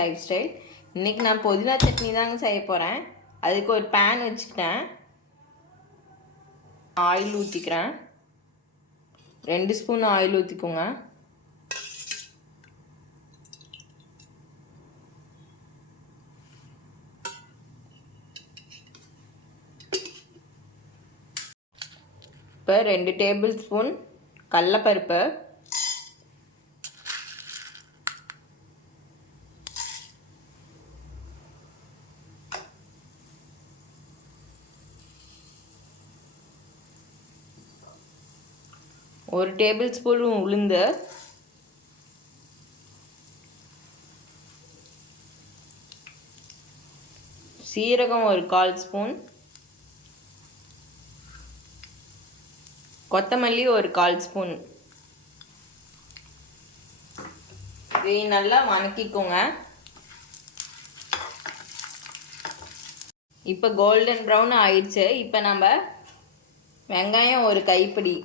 Life style. இன்றைக்கி நான் புதினா சட்னி தாங்க செய்ய போகிறேன். அதுக்கு ஒரு பேன் வச்சுக்கிட்டேன். ஆயில் ஊற்றிக்கிறேன். 2 ஸ்பூன் ஆயில் ஊற்றிக்கோங்க. இப்போ 2 டேபிள் ஸ்பூன் கடலைப்பருப்பு, ஒரு டேபிள் ஸ்பூன் உளுந்து, சீரகம் ஒரு 1/4 ஸ்பூன், கொத்தமல்லி ஒரு 1/4 ஸ்பூன். இதை நல்லா வதக்கிக்கோங்க. இப்போ கோல்டன் ப்ரௌன் ஆயிடுச்சு. இப்போ நம்ம வெங்காயம் ஒரு கைப்பிடி,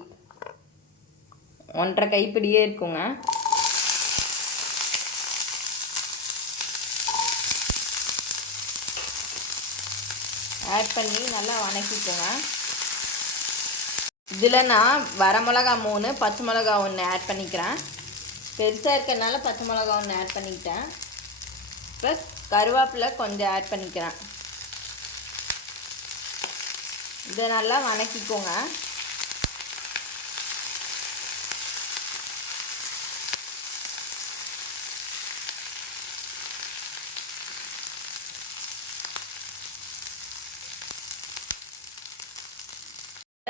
1/2 கைப்பிடியே இருக்குங்க, ஆட் பண்ணி நல்லா வதக்கிக்கோங்க. இதில் நான் வரமிளகா 3, பச்சை மிளகா 1 ஆட் பண்ணிக்கிறேன். பெருசாக இருக்கிறதுனால பச்சை மிளகா 1 ஆட் பண்ணிக்கிட்டேன். ப்ளஸ் கருவேப்பிலை கொஞ்சம் ஆட் பண்ணிக்கிறேன். இதை நல்லா வதக்கிக்கோங்க.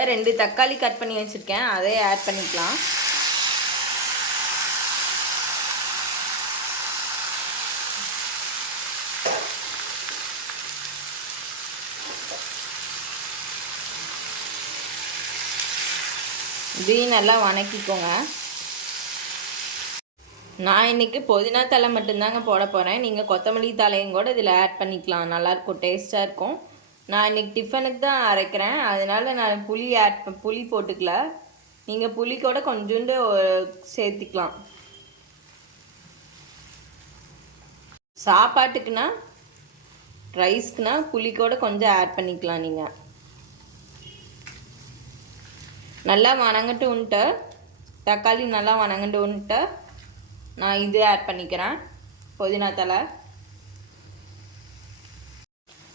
ரெண்டு தக்காளி கட் பண்ணி வச்சுருக்கேன், அதை ஆட் பண்ணிக்கலாம். இதையும் நல்லா வதக்கிக்கோங்க. நான் இன்றைக்கி புதினா தழை மட்டும்தாங்க போட போகிறேன். நீங்கள் கொத்தமல்லி தழையும் கூட இதில் ஆட் பண்ணிக்கலாம், நல்லாயிருக்கும், டேஸ்ட்டாக இருக்கும். நான் இன்றைக்கி டிஃபனுக்கு தான் அரைக்கிறேன், அதனால் நான் புளி போட்டுக்கல. நீங்கள் புளி கூட கொஞ்சோண்டு சேர்த்திக்கலாம். சாப்பாட்டுக்குன்னா, ரைஸ்க்குனா புளி கூட கொஞ்சம் ஆட் பண்ணிக்கலாம். நீங்கள் நல்லா வதங்கட்டுன்ட்டு, தக்காளி நல்லா வதங்கட்டுன்ட்டு நான் இது ஆட் பண்ணிக்கிறேன், புதினா தழை.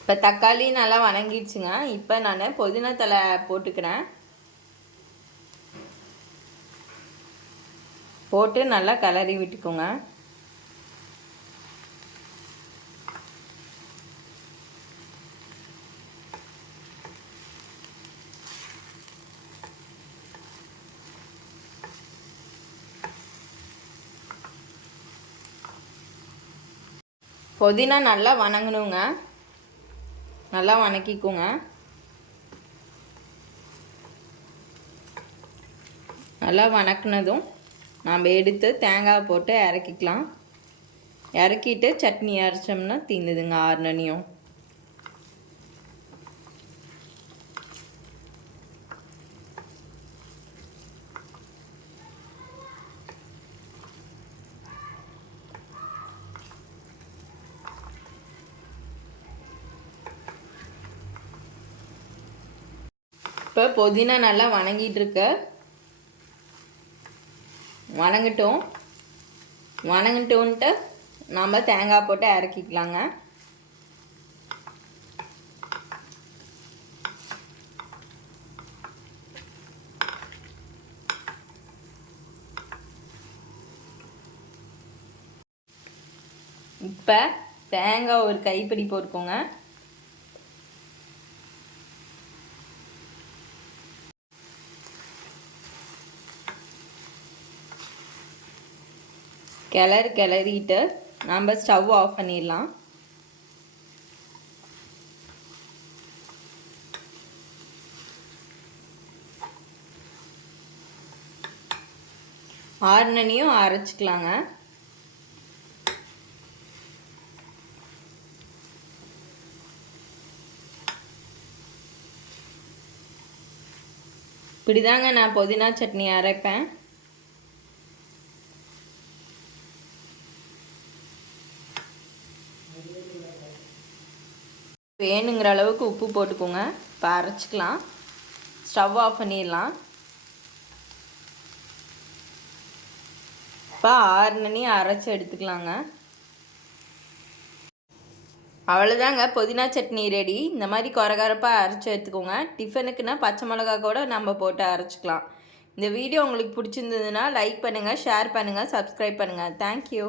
இப்போ தக்காளி நல்லா வதங்கிடுச்சுங்க. இப்போ நான் புதினா தழை போட்டுக்கிறேன். போட்டு நல்லா கிளறி விட்டுக்கோங்க. புதினா நல்லா வதங்கணுங்க, நல்லா வதக்கிக்கோங்க. நல்லா வதக்குனதும் நாம் எடுத்து தேங்காய் போட்டு இறக்கிக்கலாம். இறக்கிட்டு சட்னி அரைச்சோம்னா தீந்துதுங்க ஆறுனனையும். இப்போ புதினா நல்லா வதங்கிட்டு வதங்கட்டும்ன்ட்டு நம்ம தேங்காய் போட்டு இறக்கிக்கலாங்க. இப்போ தேங்காய் ஒரு கைப்பிடி போட்டுக்கோங்க. கிளறிட்டு நம்ம ஸ்டவ் ஆஃப் பண்ணிடலாம். ஆறுனனையும் அரைச்சிக்கலாங்க. இப்படிதாங்க நான் புதினா சட்னி அரைப்பேன். வேணுங்கிற அளவுக்கு உப்பு போட்டுக்கோங்க. இப்போ அரைச்சிக்கலாம். ஸ்டவ் ஆஃப் பண்ணிடலாம். இப்போ ஆறுனி அரைச்சி எடுத்துக்கலாங்க. அவ்வளோதாங்க, புதினா சட்னி ரெடி. இந்த மாதிரி கொரகரப்பாக அரைச்சி எடுத்துக்கோங்க. டிஃபனுக்குன்னா பச்சை மிளகா கூட நம்ம போட்டு அரைச்சிக்கலாம். இந்த வீடியோ உங்களுக்கு பிடிச்சிருந்ததுன்னா லைக் பண்ணுங்கள், ஷேர் பண்ணுங்கள், சப்ஸ்கிரைப் பண்ணுங்கள். தேங்க்யூ.